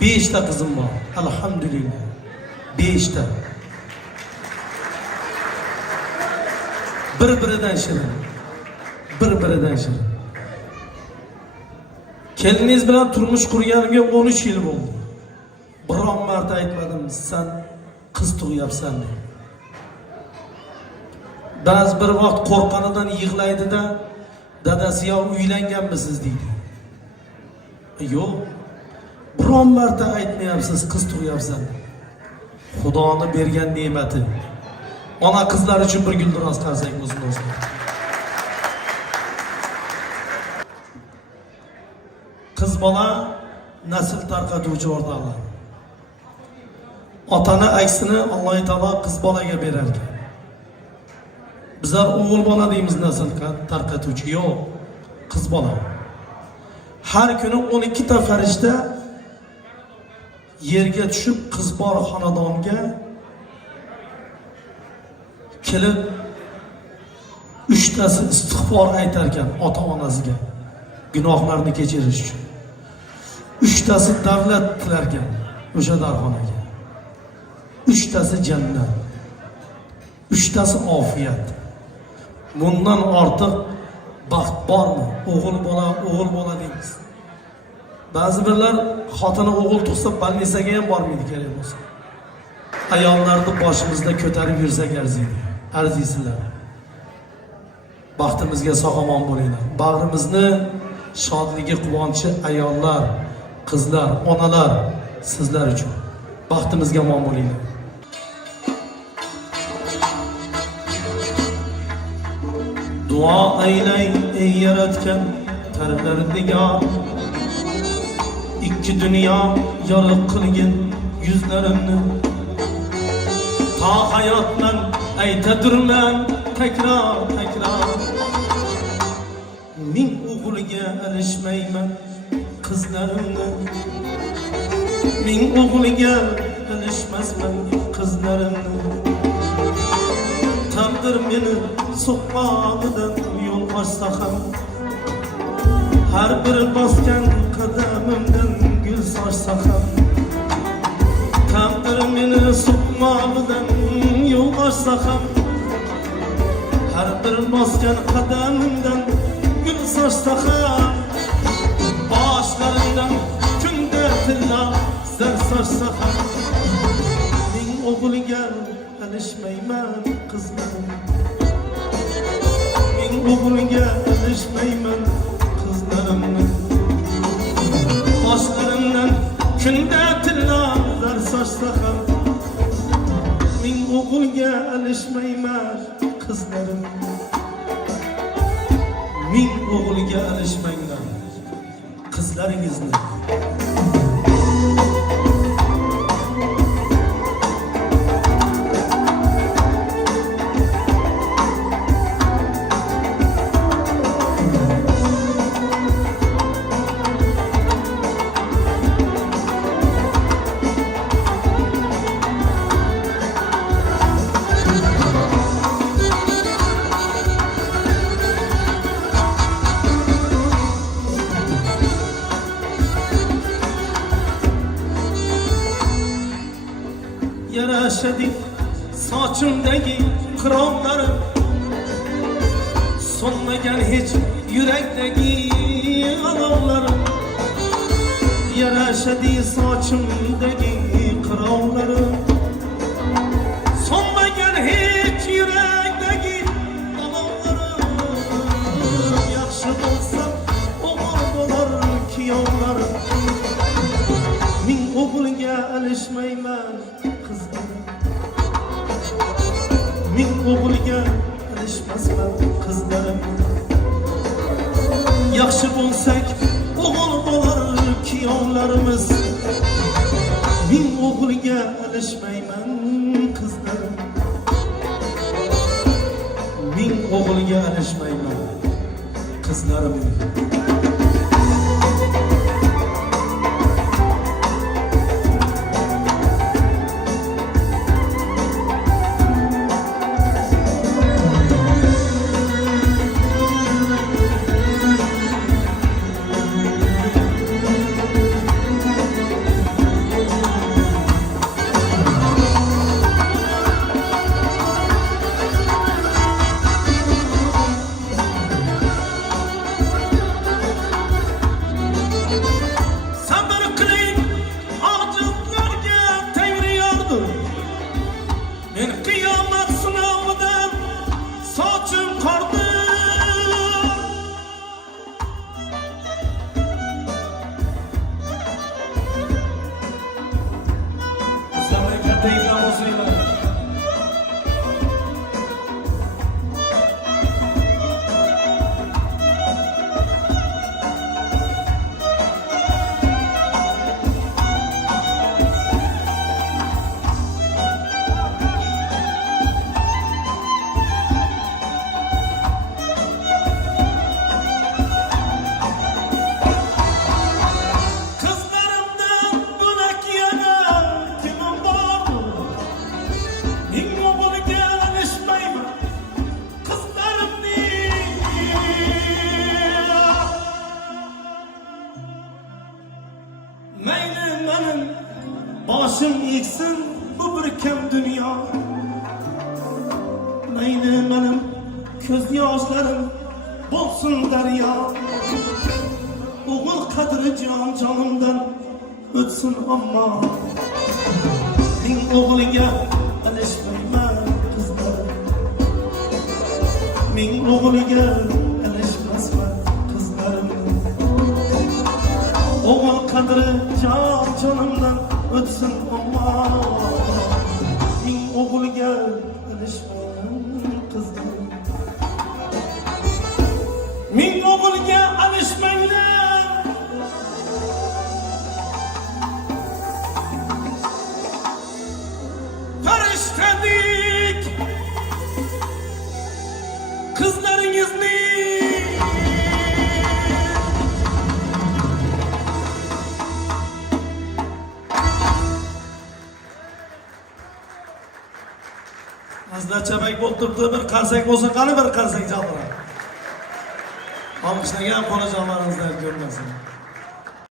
Beşta kızım var. Elhamdülillah. Beşta. Bir-biridan shirin. Bir-biridan shirin. Keliniz bilan turmush qurganimga 13 yil bo'ldi. Biron marta aytmadim, sen qiz tug'yapsan deb. Ba'zi bir vaqt qo'rqqanidan yig'laydi-da, dadasi "Ya uylanganmisiz?" deydi. Yo'q. Biron marta aytmayapsiz, qiz tug'yapsan. Xudoning bergan ne'mati. Ona qizlar uchun bir guldiroz qarsak bo'lsin do'stlar. Qiz bola nasl tarqatuvchi o'rtoqlar. Otani aksini Alloh taolo qiz bolaga berar ekan. Bizlar o'g'il bola deymiz nasl tarqatuvchi, yo'q, qiz bola. Har kuni 12 ta farishta yerga tushib qiz bor xonadonga kelib 3 tasi istig'for aytar ekan ota-onasiga gunohlarni kechirish uchun. 3 tasi davlat tilar ekan o'sha darxonaga. 3 tasi jannat. 3 tasi ofiyat. Bundan ortiq baxt bormi? O'g'il bola deymiz. Ba'zi birlar xotini o'g'il tug'sa balnisaga ham bormaydi kerak bo'lsa. Ayollarni boshimizda ko'tarib yursak arziydi. Arziysizlar. Baxtimizga sog'-omon bo'linglar. Bag'rimizni shodligi, quvonchi ayollar, qizlar, onalar sizlar uchun. Baxtimizga omon bo'linglar. Duo aylay ey yaratgan Parvardigor. İki dünya yorug' qilgin yuzlarimni. Ta hayotdan aytadirman takror. Ming o'g'liga alishmayman qizlarimni. Ming o'g'liga alishmasman qizlarimni. Taqdir meni so'qmog'idan yo'l ochsa ham, har bir bosgan qadamimdan gul sochsa ham, taqdir meni so'qmog'idan yo'l ochsa ham, har bir bosgan qadamimdan gul sochsa ham, boshlarimdan kunda tilla zar sochsa ham, ming o'g'liga alishmayman qizlarim. Ming o'g'liga alishmayman qizlarimni. Boshlarimdan kunda tilla zar sochsa ham, ming o'g'liga alishmayman qizlarim. Ming o'g'liga alishmanglar qizlaringizni. Yarashadi sochimdagi qirovlarim, so'nmagan hech yurakdagi olovlarim. Yarashadi sochimdagi qirovlarim, so'nmagan hech yurakdagi olovlarim. Yaxshi bo'lsa o'g'il bo'lar kuyovlarim. Ming o'g'liga alishmayman qizlarim. Ming o'g'liga alishmasman qizlarim. Yaxshi bo'lsak o'g'il bo'lar kuyovlarimiz. Ming o'g'liga alishmayman qizlarim. Ming o'g'liga alishmayman qizlarim. Mayli menim boshim eksin bu bir kam dunyo. Mayli menim ko'z yoshlarim bo'lsin daryo. O'g'il qadri jonimdan o'tsin ammo men o'g'liga alishmayman qizlar. Men o'g'liga alishmasman qizlarim. O'g'il qadri jonimdan o'tsin ammo men o'g'liga alishmayman qizlarim. Men o'g'liga alishmayman. Farishtadik qizlaringizni azlachabak bo'lib turibdi. Bir qarsak bo'lsa qani bir qarsak chaldiradi. Olqishlagan xonajonlaringizlar ko'rmasin.